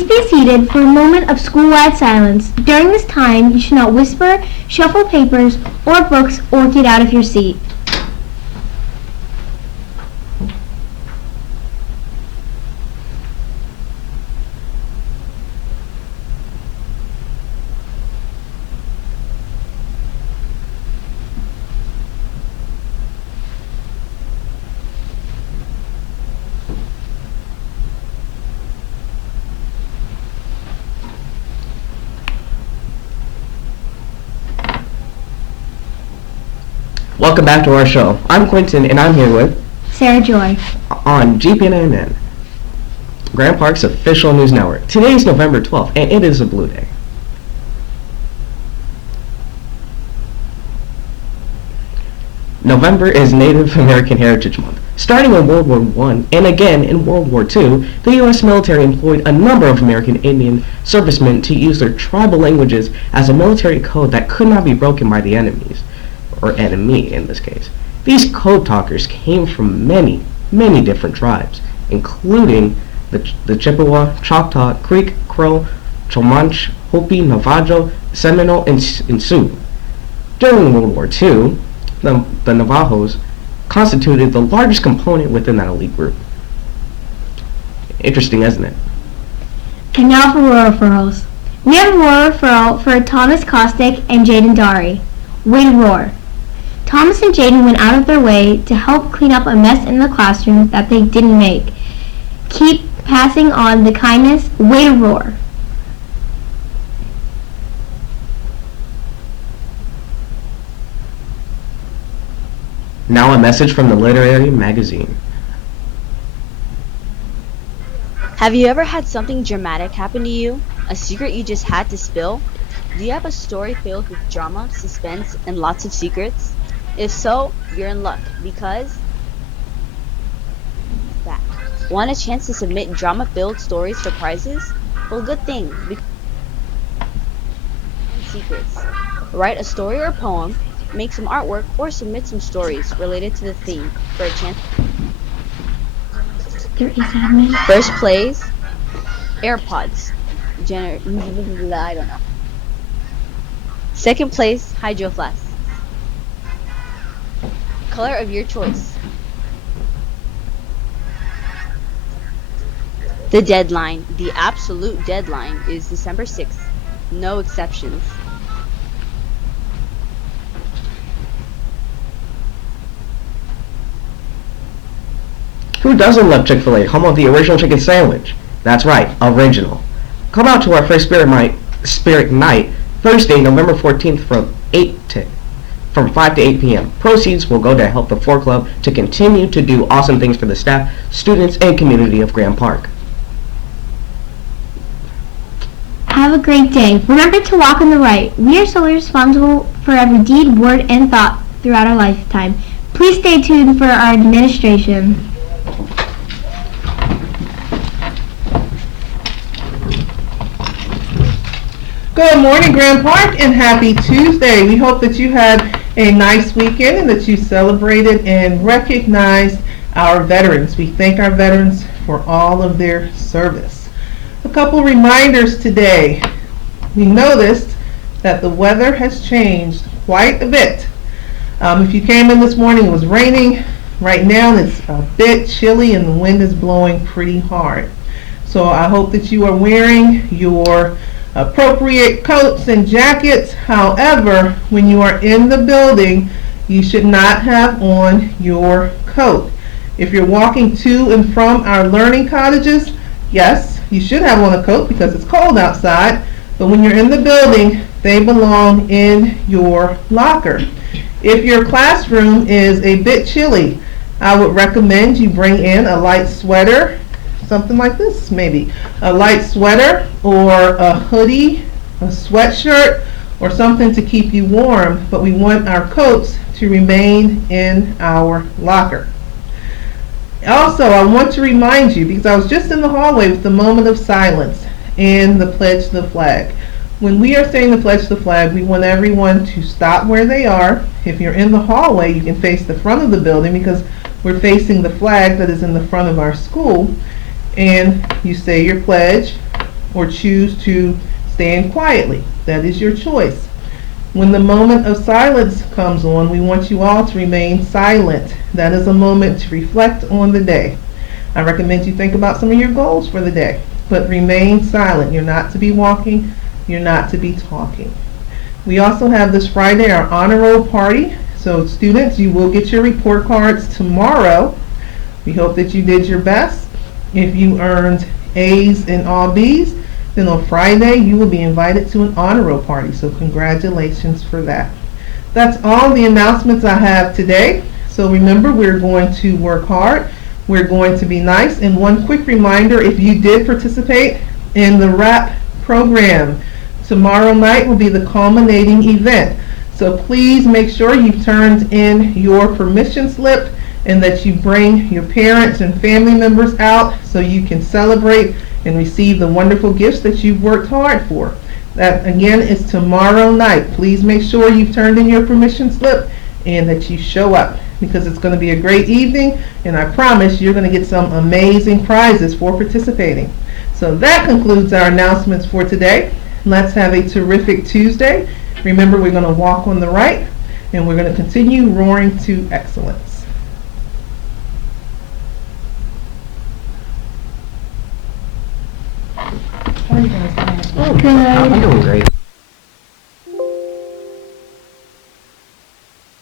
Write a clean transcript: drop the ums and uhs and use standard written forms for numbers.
Please be seated for a moment of school-wide silence. During this time, you should not whisper, shuffle papers or books, or get out of your seat. Welcome back to our show. I'm Quentin, and I'm here with Sarah Joy on GPNN, Grand Park's official news network. Today is November 12th, and it is a blue day. November is Native American Heritage Month. Starting in World War I and again in World War II, the U.S. military employed a number of American Indian servicemen to use their tribal languages as a military code that could not be broken by the enemies, or enemy in this case. These code talkers came from many different tribes, including the Chippewa, Choctaw, Creek, Crow, Comanche, Hopi, Navajo, Seminole, and Sioux. During World War II, the Navajos constituted the largest component within that elite group. Interesting, isn't it? And now for rural referrals. We have a rural referral for Thomas Kostick and Jaden Dari. Way to roar. Thomas and Jaden went out of their way to help clean up a mess in the classroom that they didn't make. Keep passing on the kindness. Way to roar. Now a message from the Literary Magazine. Have you ever had something dramatic happen to you? A secret you just had to spill? Do you have a story filled with drama, suspense, and lots of secrets? If so, you're in luck, because that. Want a chance to submit drama-filled stories for prizes? Well, good thing, because secrets. Write a story or poem, make some artwork, or submit some stories related to the theme for a chance. There is admin. First place, AirPods. I don't know. Second place, Hydro Flask. Color of your choice. The deadline, the absolute deadline, is December 6th. No exceptions. Who doesn't love Chick-fil-A, home of the original chicken sandwich? That's right, original. Come out to our first Spirit Night, Thursday, November 14th from 5 to 8 p.m. Proceeds will go to help the 4 Club to continue to do awesome things for the staff, students, and community of Grand Park. Have a great day. Remember to walk on the right. We are solely responsible for every deed, word, and thought throughout our lifetime. Please stay tuned for our administration. Good morning, Grand Park, and happy Tuesday. We hope that you had a nice weekend and that you celebrated and recognized our veterans. We thank our veterans for all of their service. A couple reminders today. We noticed that the weather has changed quite a bit. If you came in this morning, it was raining. Right now, it's a bit chilly and the wind is blowing pretty hard. So I hope that you are wearing your appropriate coats and jackets. However, when you are in the building, you should not have on your coat. If you're walking to and from our learning cottages, yes, you should have on a coat because it's cold outside, but when you're in the building, they belong in your locker. If your classroom is a bit chilly, I would recommend you bring in a light sweater, something like this maybe, a light sweater or a hoodie, a sweatshirt, or something to keep you warm, but we want our coats to remain in our locker. Also, I want to remind you, because I was just in the hallway with the moment of silence and the pledge to the flag. When we are saying the pledge to the flag, we want everyone to stop where they are. If you're in the hallway, you can face the front of the building because we're facing the flag that is in the front of our school. And you say your pledge. or choose to stand quietly. That is your choice. When the moment of silence comes on, we want you all to remain silent. That is a moment to reflect on the day. I recommend you think about some of your goals for the day, but remain silent. You're not to be walking, you're not to be talking. We also have this Friday our honor roll party. So students, you will get your report cards tomorrow. We hope that you did your best. If you earned A's and all B's, then on Friday you will be invited to an honor roll party. So congratulations for that. That's all the announcements I have today. So remember, we're going to work hard. We're going to be nice. And one quick reminder, if you did participate in the RAP program, tomorrow night will be the culminating event. So please make sure you've turned in your permission slip and that you bring your parents and family members out so you can celebrate and receive the wonderful gifts that you've worked hard for. That again is tomorrow night. Please make sure you've turned in your permission slip and that you show up, because it's going to be a great evening, and I promise you're going to get some amazing prizes for participating. So that concludes our announcements for today. Let's have a terrific Tuesday. Remember, we're going to walk on the right, and we're going to continue roaring to excellence. How are you guys doing? I'm doing great.